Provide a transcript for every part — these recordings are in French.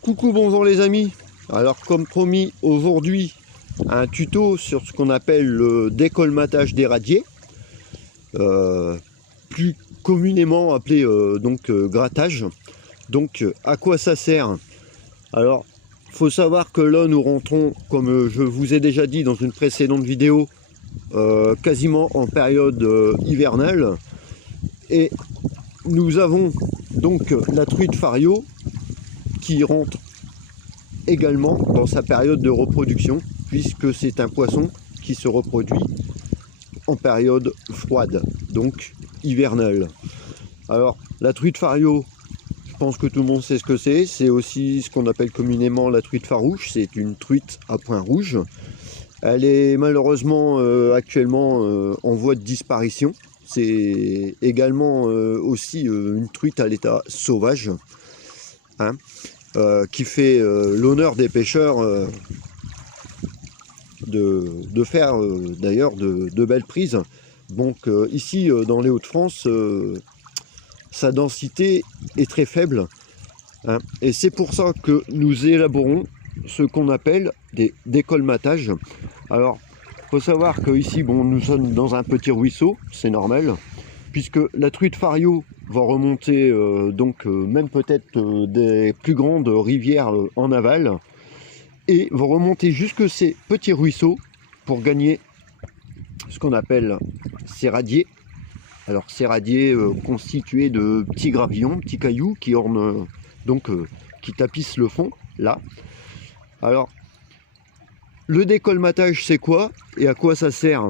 Coucou, bonjour les amis. Alors comme promis, aujourd'hui un tuto sur ce qu'on appelle le décolmatage des radiers, plus communément appelé grattage. Donc à quoi ça sert? Alors faut savoir que là nous rentrons, comme je vous ai déjà dit dans une précédente vidéo, quasiment en période hivernale, et nous avons donc la truite fario qui rentre également dans sa période de reproduction, puisque c'est un poisson qui se reproduit en période froide, donc hivernale. Alors la truite fario, je pense que tout le monde sait ce que c'est aussi ce qu'on appelle communément la truite farouche. C'est une truite à points rouges. Elle est malheureusement actuellement en voie de disparition. C'est également aussi une truite à l'état sauvage, hein, qui fait l'honneur des pêcheurs de faire d'ailleurs de belles prises. Donc ici dans les Hauts-de-France, sa densité est très faible, hein, et c'est pour ça que nous élaborons ce qu'on appelle des décolmatages. Alors il faut savoir que ici, bon, nous sommes dans un petit ruisseau, c'est normal, puisque la truite fario va remonter même peut-être des plus grandes rivières en aval, et va remonter jusque ces petits ruisseaux pour gagner ce qu'on appelle ces radiers. Alors ces radiers constitués de petits gravillons, petits cailloux qui ornent qui tapissent le fond là. Alors le décolmatage, c'est quoi et à quoi ça sert?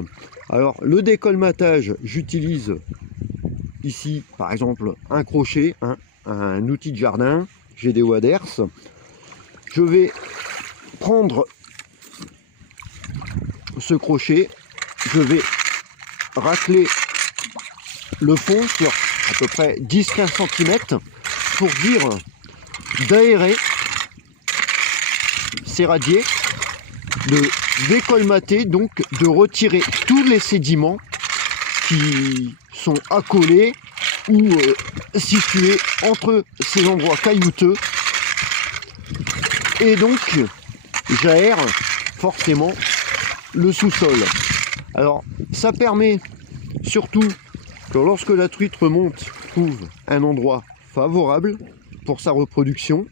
Alors le décolmatage, j'utilise ici par exemple un crochet, un outil de jardin, j'ai des waders. Je vais prendre ce crochet, je vais racler le fond sur à peu près 10-15 cm pour dire d'aérer ces radiers, de décolmater, donc de retirer tous les sédiments qui sont accolés ou situés entre ces endroits caillouteux, et donc j'aère forcément le sous-sol. Alors ça permet surtout que lorsque la truite remonte, trouve un endroit favorable pour sa reproduction,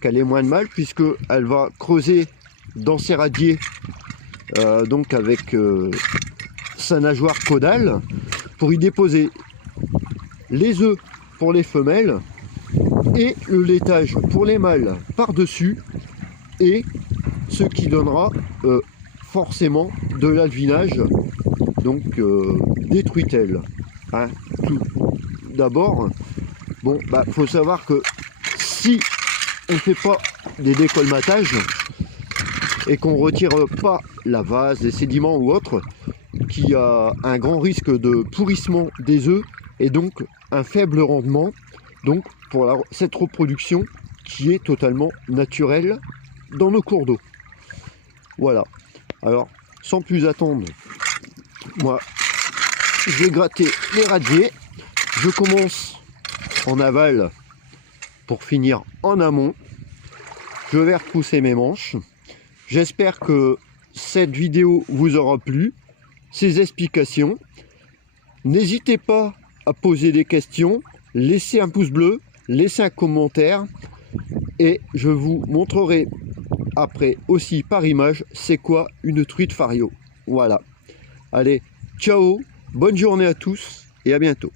qu'elle ait moins de mal, puisque elle va creuser dans ses radiers donc avec sa nageoire caudale pour y déposer les œufs pour les femelles et le laitage pour les mâles par-dessus, et ce qui donnera forcément de l'alvinage, donc des truitelles, hein. Tout d'abord, bon, faut savoir que si on ne fait pas des décolmatages et qu'on retire pas la vase, les sédiments ou autre, qui a un grand risque de pourrissement des œufs et donc un faible rendement, donc pour cette reproduction qui est totalement naturelle dans nos cours d'eau. Voilà. Alors sans plus attendre, moi je vais gratter les radiers. Je commence en aval pour finir en amont. Je vais retrousser mes manches. J'espère que cette vidéo vous aura plu, ces explications. N'hésitez pas à poser des questions, laissez un pouce bleu, laissez un commentaire, et je vous montrerai après aussi par image c'est quoi une truite fario. Voilà. Allez, ciao, bonne journée à tous et à bientôt.